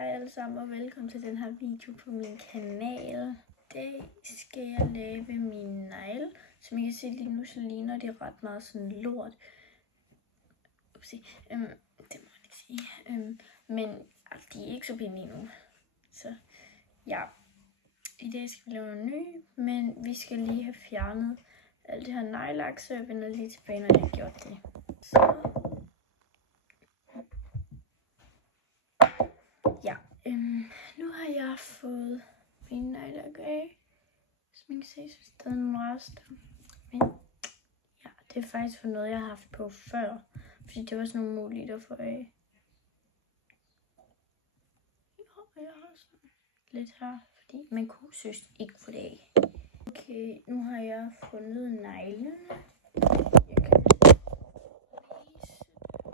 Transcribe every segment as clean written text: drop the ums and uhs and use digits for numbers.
Hej alle sammen og velkommen til den her video på min kanal. I dag skal jeg lave mine negle. Som I kan se lige nu, så ligner de ret meget sådan lort. Upsi. Det må jeg ikke sige. Men de er ikke så pæne lige nu. Så ja, i dag skal vi lave noget nye, men vi skal lige have fjernet alt det her neglelak, så jeg vender lige tilbage, når jeg har gjort det. Så ja, nu har jeg fået mine neglelak af. Som I kan se, så er der nogle rester. Men ja, det er faktisk for noget, jeg har haft på før. Fordi det var sådan nogle muligt at få af. Og jeg har sådan lidt her, fordi man kunne synes ikke få det af. Okay, nu har jeg fundet neglene. Jeg kan vise det,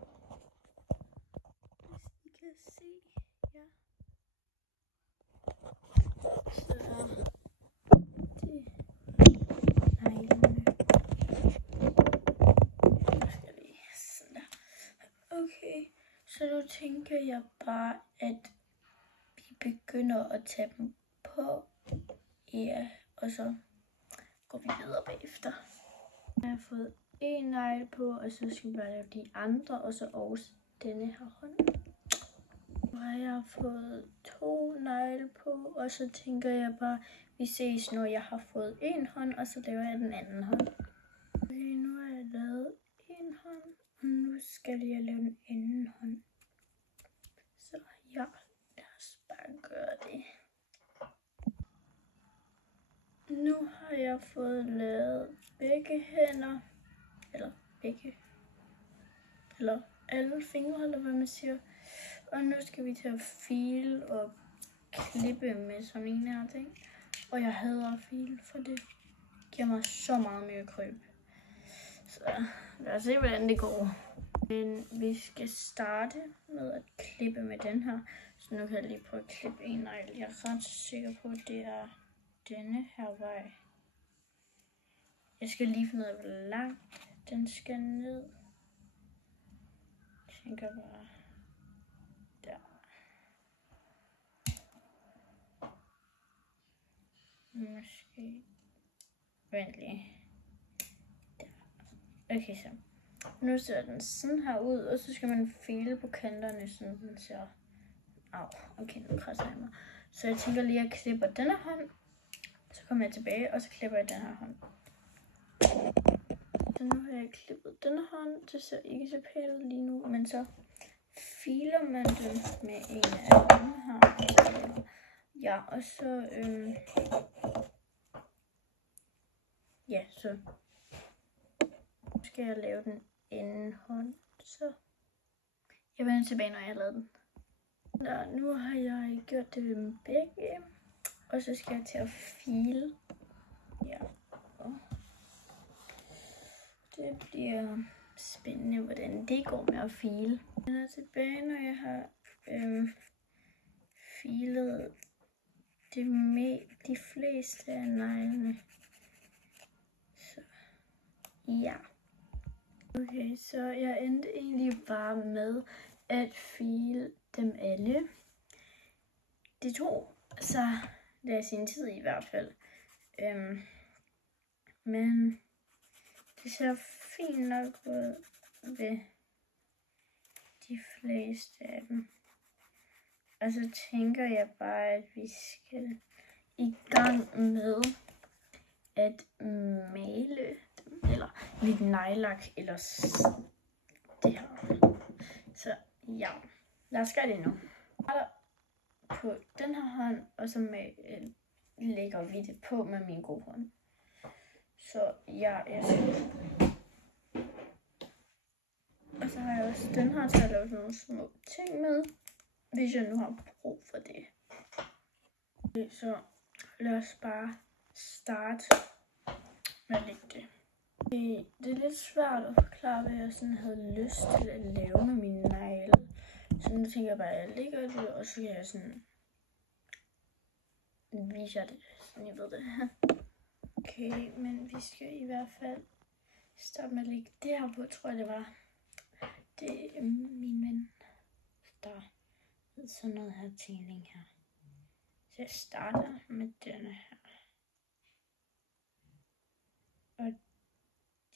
hvis I kan se. Ja. Så det neglene. Nu skal vi sådan der. Okay, så nu tænker jeg bare, at vi begynder at tage dem på. Ja, og så går vi videre bagefter. Jeg har fået en negl på, og så skal vi bare lave de andre, og så også denne her hånd. Nu har jeg fået 2 negle på, og så tænker jeg bare, vi ses, når jeg har fået en hånd, og så laver jeg den anden hånd. Okay, nu har jeg lavet en hånd, og nu skal jeg lave den anden hånd. Så ja, lad os bare gøre det. Nu har jeg fået lavet begge hænder, eller alle fingre, eller hvad man siger. Og nu skal vi til at file og klippe med sådan en her ting. Og jeg hader at file, for det giver mig så meget mere kryb. Så lad os se, hvordan det går. Men vi skal starte med at klippe med den her. Så nu kan jeg lige prøve at klippe en negl. Jeg er ret sikker på, at det er denne her vej. Jeg skal lige finde ud af, hvor langt den skal ned. Jeg tænker bare der. Måske. Vent lige. Der. Okay, så. Nu ser den sådan her ud, og så skal man file på kanterne, så den ser. Au, okay, nu krasser jeg mig. Så jeg tænker lige, at jeg klipper denne hånd. Så kommer jeg tilbage, og så klipper jeg den her hånd. Så nu har jeg klippet denne hånd. Det ser ikke så pænt ud lige nu, men så filer man den med en af dem her. Ja, og så ja, så skal jeg lave den anden hånd. Så jeg vender tilbage, når jeg har lavet den. Der, nu har jeg gjort det ved dem begge. Og så skal jeg til at file. Ja. Det bliver spændende, hvordan det går med at file. Jeg er tilbage, når jeg har filet de fleste af neglene. Så ja. Okay, så jeg endte egentlig bare med at file dem alle. Det tog så det er sin tid i hvert fald. Men det ser fint nok ud ved de fleste af dem. Og så tænker jeg bare, at vi skal i gang med at male dem, eller lidt neglelak, eller det her. Så ja, lad os gøre det nu. På den her hånd, og så lægger vi det på med min gode hånd. Så ja, jeg skal. Og så har jeg også den her til at lave nogle små ting med, hvis jeg nu har brug for det. Okay, så lad os bare starte med at lægge det. Det er lidt svært at forklare, hvad jeg sådan havde lyst til at lave med mine negle. Så nu tænker jeg bare, at jeg lægger det, og så kan jeg sådan vise jer det, sådan jeg ved det. Okay, men vi skal i hvert fald starte med at lægge det her på, tror jeg det var. Det er min ven, der sådan noget her tænling her. Så jeg starter med denne her. Og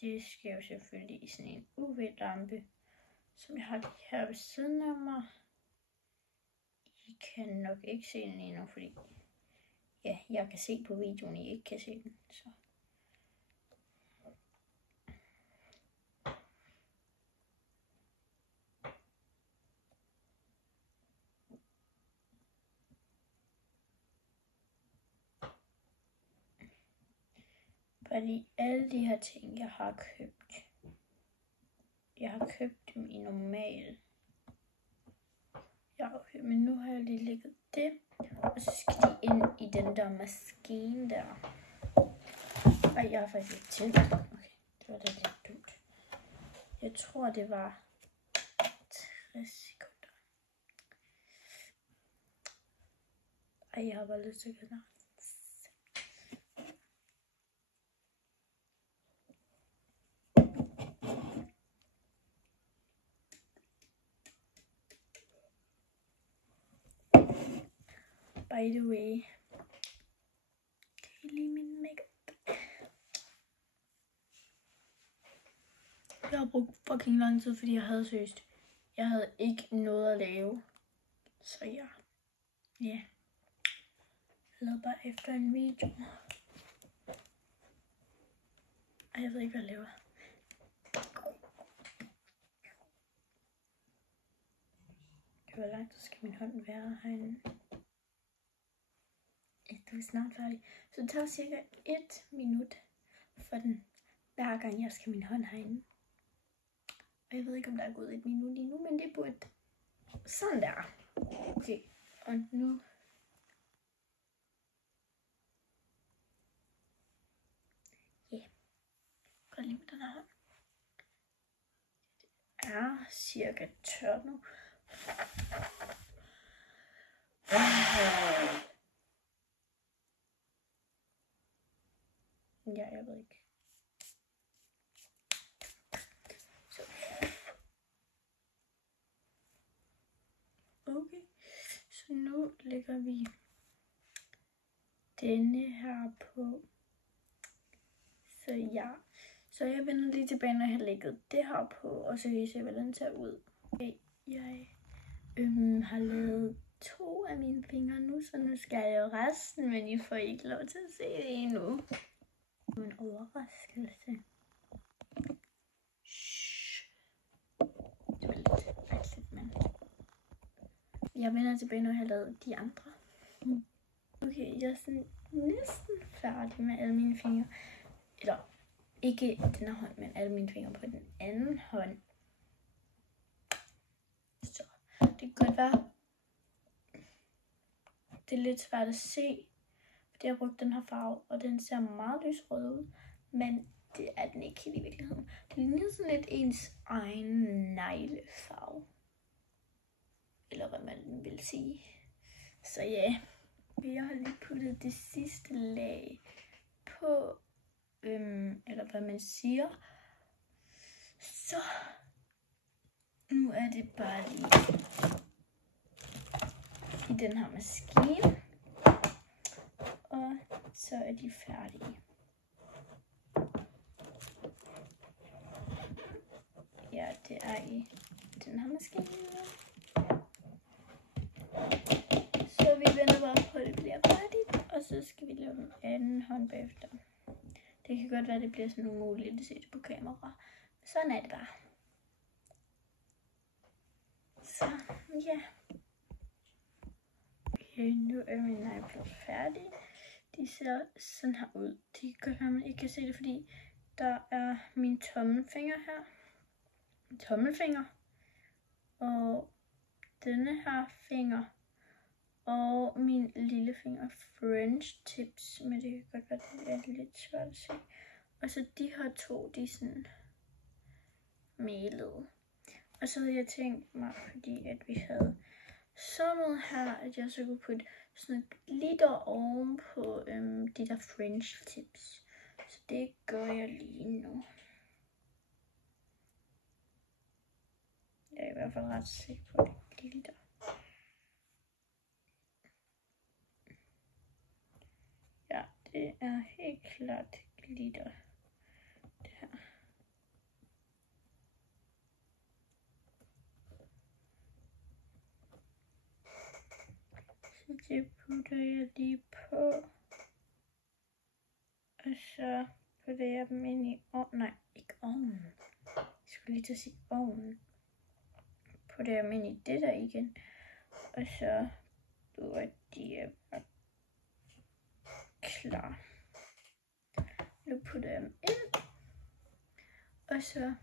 det skal jo selvfølgelig i sådan en UV-lampe, som jeg har lige her ved siden af mig. I kan nok ikke se den endnu, fordi ja, jeg kan se på videoen, I ikke kan se den. Så. Fordi alle de her ting, jeg har købt dem i normal. Ja, okay, men nu har jeg lige lægget det. Og så skal de ind i den der maskine der. Ej, jeg har faktisk ikke tændt. Okay, det var da lidt dumt. Jeg tror, det var 60 sekunder. Ej, jeg har bare lyst til at gøre. By the way, kan I lide min makeup? Jeg har brugt fucking lang tid, fordi jeg havde ikke noget at lave. Så ja. Jeg lavede bare efter en video. Og jeg ved ikke, hvad jeg laver. Hvor langt skal min hånd være herinde? Du er snart færdig. Så det tager cirka 1 minut for den, hver gang jeg skal min hånd herinde. Og jeg ved ikke, om der er gået 1 minut endnu, men det burde sådan der. Okay, og nu godt lige med den her hånd. Det er cirka tørt nu. Ja, jeg ved ikke. Så. Okay, så nu lægger vi denne her på. Så ja, så jeg vender lige tilbage, når jeg har lægget det her på, og så kan I se, hvordan den ser ud. Okay, jeg har lavet 2 af mine fingre nu, så nu skal jeg lave resten, men I får ikke lov til at se det endnu. En overraskelse. Shh. Det var lidt mærkeligt, men jeg vender tilbage, når jeg har lavet de andre. Okay, jeg er sådan næsten færdig med alle mine fingre. Eller ikke den her hånd, men alle mine fingre på den anden hånd. Så det kan godt være, det er lidt svært at se, fordi jeg har brugt den her farve, og den ser meget lysrød ud, men det er den ikke helt i virkeligheden. Det ligner sådan lidt ens egen neglefarve, eller hvad man vil sige. Så ja, jeg har lige puttet det sidste lag på, eller hvad man siger. Så nu er det bare lige i den her maskine, og så er de færdige. Ja, det er i den her maskine. Så vi venter bare på, at det bliver færdigt, og så skal vi lave den anden hånd bagefter. Det kan godt være, at det bliver sådan umuligt at se det på kamera. Sådan er det bare. Så ja. Okay, nu er min negle færdig. De ser sådan her ud. Det kan godt være, at man ikke kan se det, fordi der er min tommelfinger her. Tommelfinger. Og denne her finger. Og min lillefinger French tips. Men det kan godt være, at det er lidt svært at se. Og så de her to, de er sådan melede. Og så havde jeg tænkt mig, fordi at vi havde sommet her, at jeg så kunne putte sådan et glitter oven på de der French tips. Så det gør jeg lige nu. Jeg er i hvert fald ret sikker på, at det glitter. Det er helt klart glitter. Det her. Så det putter jeg lige på. Og så putter jeg dem ind i ovnen. Nej, ikke ovnen. Jeg skulle lige til at sige ovnen. Putter jeg dem ind i det der igen. Og så bliver de klar. Nu putter jeg dem ind. Og så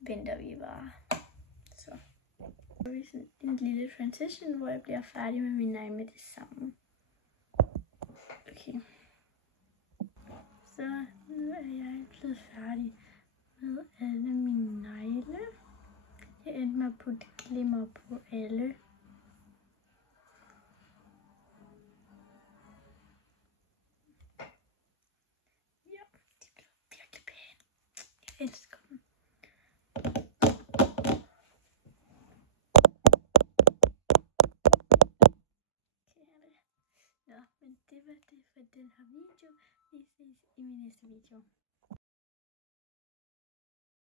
venter vi bare. Så er vi sådan en lille transition, hvor jeg bliver færdig med min negle med det samme. Okay. Så nu er jeg blevet færdig med alle mine negle. Jeg endte med at putte glimmer på alle. Ja, de blev virkelig pæne. Jeg elsker dem. Nå, men det var det for den her video. Vi ses i min næste video.